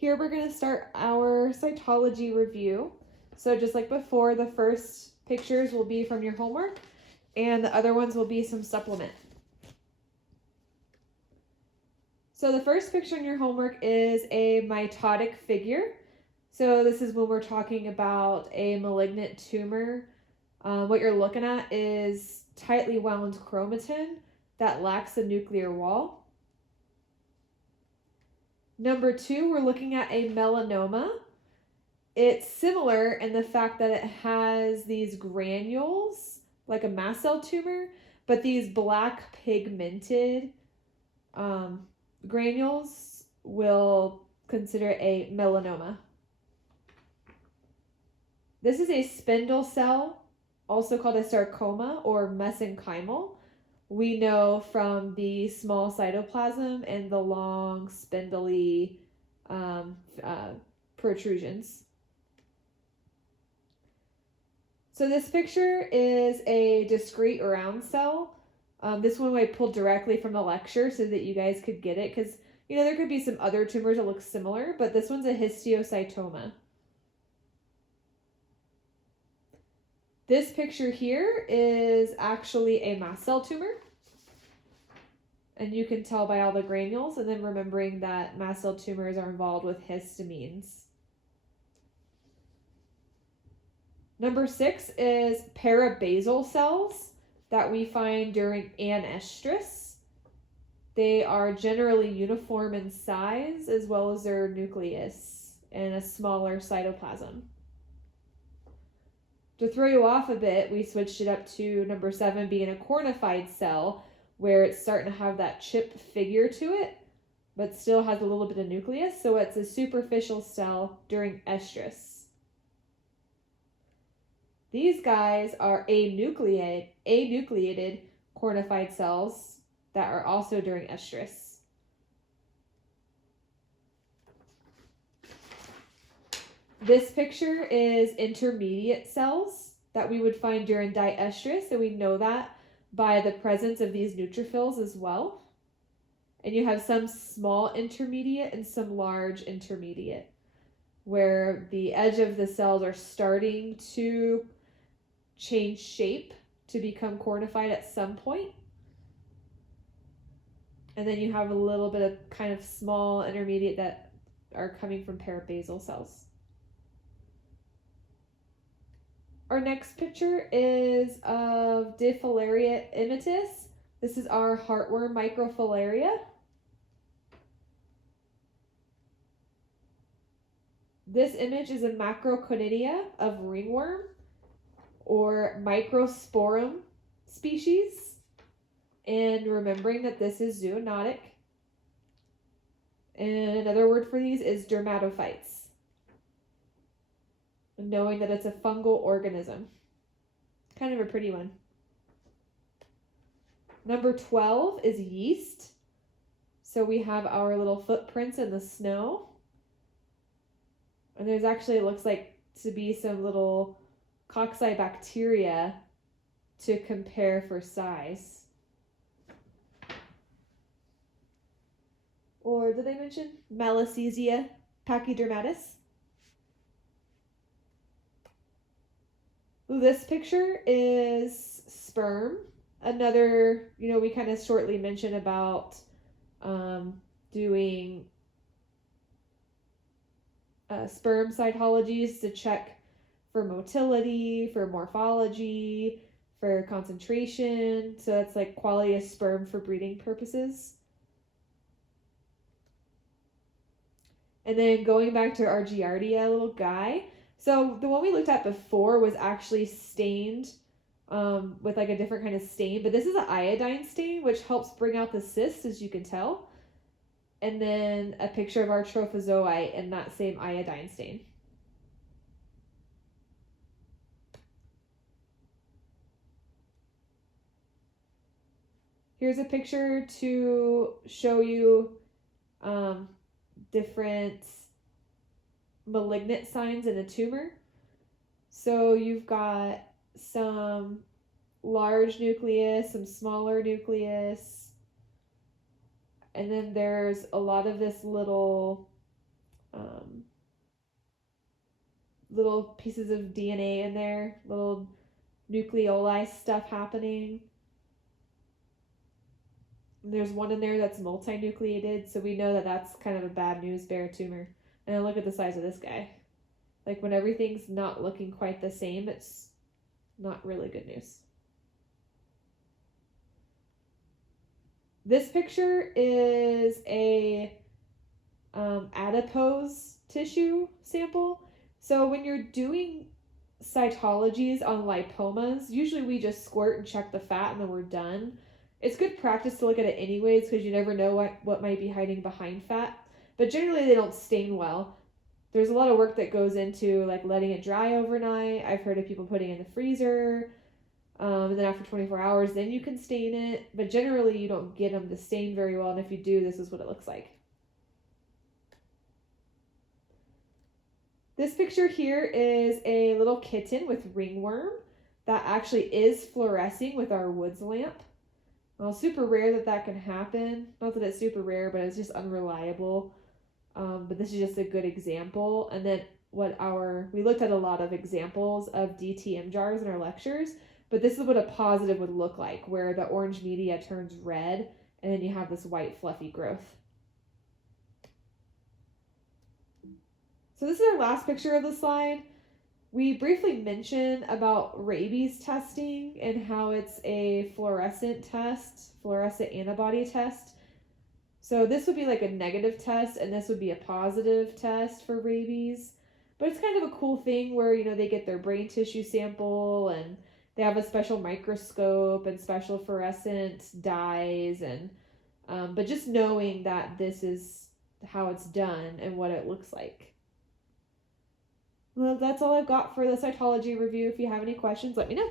Here we're going to start our cytology review. So just like before, the first pictures will be from your homework and the other ones will be some supplement. So the first picture in your homework is a mitotic figure. So this is when we're talking about a malignant tumor. What you're looking at is tightly wound chromatin that lacks a nuclear wall. Number 2, we're looking at a melanoma. It's similar in the fact that it has these granules, like a mast cell tumor, but these black pigmented granules will consider a melanoma. This is a spindle cell, also called a sarcoma or mesenchymal. We know from the small cytoplasm and the long spindly protrusions. So this picture is a discrete round cell. This one I pulled directly from the lecture so that you guys could get it, because there could be some other tumors that look similar, but this one's a histiocytoma. This picture here is actually a mast cell tumor. And you can tell by all the granules, and then remembering that mast cell tumors are involved with histamines. Number 6 is parabasal cells that we find during anestrus. They are generally uniform in size as well as their nucleus and a smaller cytoplasm. To throw you off a bit, we switched it up to number 7 being a cornified cell, where it's starting to have that chip figure to it, but still has a little bit of nucleus, so it's a superficial cell during estrus. These guys are anucleated cornified cells that are also during estrus. This picture is intermediate cells that we would find during diestrus, and we know that by the presence of these neutrophils as well. And you have some small intermediate and some large intermediate, where the edge of the cells are starting to change shape to become cornified at some point. And then you have a little bit of kind of small intermediate that are coming from parabasal cells. Our next picture is of Diphalaria immitis. This is our heartworm microfilaria. This image is a macroconidia of ringworm or microsporum species. And remembering that this is zoonotic. And another word for these is dermatophytes. Knowing that it's a fungal organism. Kind of a pretty one. Number 12 is yeast. So we have our little footprints in the snow. And there's actually, it looks like to be some little cocci bacteria to compare for size. Or did I mention Malassezia pachydermatis? This picture is sperm. Another, we kind of shortly mentioned about doing sperm cytologies to check for motility, for morphology, for concentration. So that's like quality of sperm for breeding purposes. And then going back to our Giardia little guy. So the one we looked at before was actually stained with like a different kind of stain, but this is an iodine stain, which helps bring out the cyst, as you can tell. And then a picture of our trophozoite in that same iodine stain. Here's a picture to show you different malignant signs in a tumor. So you've got some large nucleus, some smaller nucleus, and then there's a lot of this little little pieces of DNA in there, little nucleoli stuff happening. And there's one in there that's multinucleated, so we know that that's kind of a bad news bear tumor. And then look at the size of this guy. Like when everything's not looking quite the same, it's not really good news. This picture is a adipose tissue sample. So when you're doing cytologies on lipomas, usually we just squirt and check the fat and then we're done. It's good practice to look at it anyways because you never know what might be hiding behind fat. But generally they don't stain well. There's a lot of work that goes into like letting it dry overnight. I've heard of people putting it in the freezer. And then after 24 hours, then you can stain it. But generally you don't get them to stain very well. And if you do, this is what it looks like. This picture here is a little kitten with ringworm that actually is fluorescing with our Woods lamp. Well, super rare that can happen. Not that it's super rare, but it's just unreliable. But this is just a good example. And then we looked at a lot of examples of DTM jars in our lectures, but this is what a positive would look like, where the orange media turns red and then you have this white fluffy growth. So this is our last picture of the slide. We briefly mentioned about rabies testing and how it's a fluorescent antibody test. So this would be like a negative test and this would be a positive test for rabies. But it's kind of a cool thing where, they get their brain tissue sample and they have a special microscope and special fluorescent dyes but just knowing that this is how it's done and what it looks like. Well, that's all I've got for the cytology review. If you have any questions, let me know.